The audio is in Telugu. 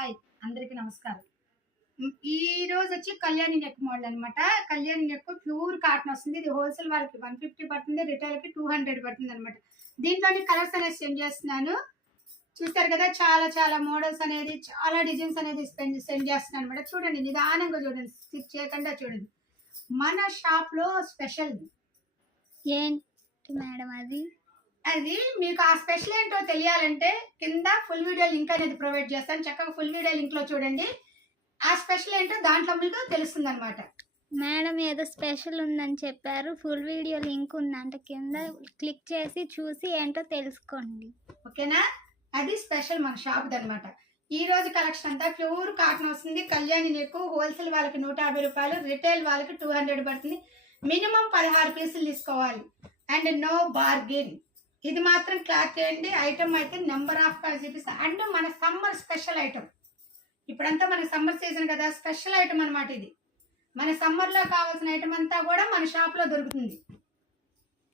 హాయ్ అందరికీ నమస్కారం. ఈ రోజు వచ్చి కళ్యాణి నెక్ మోడల్ అనమాట. కళ్యాణి నెక్ ప్యూర్ కాటన్ వస్తుంది. ఇది హోల్సేల్ వాళ్ళకి 150 పడుతుంది, రిటైల్కి 200 పడుతుంది అనమాట. దీంట్లోని కలర్స్ అనేది సెండ్ చేస్తున్నాను. చూస్తారు కదా, చాలా చాలా మోడల్స్ అనేది, చాలా డిజైన్స్ అనేది సెండ్ చేస్తున్నాను అనమాట. చూడండి, నిదానంగా చూడండి, స్కిప్ చేయకుండా చూడండి. మన షాప్ లో స్పెషల్ ఏంటి మేడం అది? అది మీకు ఆ స్పెషల్ ఏంటో తెలియాలంటే కింద ఫుల్ వీడియో లింక్ అనేది ప్రొవైడ్ చేస్తాను. చక్కగా ఫుల్ వీడియో లింక్ లో చూడండి. ఆ స్పెషల్ ఏంటో దాంట్లో మీకు తెలుస్తుంది అనమాట. మేడం ఏదో స్పెషల్ ఉందని చెప్పారు, ఫుల్ వీడియో లింక్ ఉందంట, కింద క్లిక్ చేసి చూసి ఏంటో తెలుసుకోండి. ఓకేనా? అది స్పెషల్ మన షాప్ అనమాట. ఈ రోజు కలెక్షన్ అంతా ప్యూర్ కాటన్ వస్తుంది. కళ్యాణి నెక్ హోల్సేల్ వాళ్ళకి 150 రూపాయలు, రిటైల్ వాళ్ళకి 200 పడుతుంది. మినిమం 16 పీసులు తీసుకోవాలి అండ్ నో బార్గెన్. ఇది మాత్రం క్లాత్ చేయండి. ఐటమ్ అయితే నెంబర్ ఆఫ్ కలర్స్ చూపిస్తా. అండ్ మన సమ్మర్ స్పెషల్ ఐటమ్, ఇప్పుడంతా మన సమ్మర్ సీజన్ కదా, స్పెషల్ ఐటమ్ అనమాట ఇది. మన సమ్మర్ లో కావాల్సిన ఐటమ్ అంతా కూడా మన షాప్ లో దొరుకుతుంది.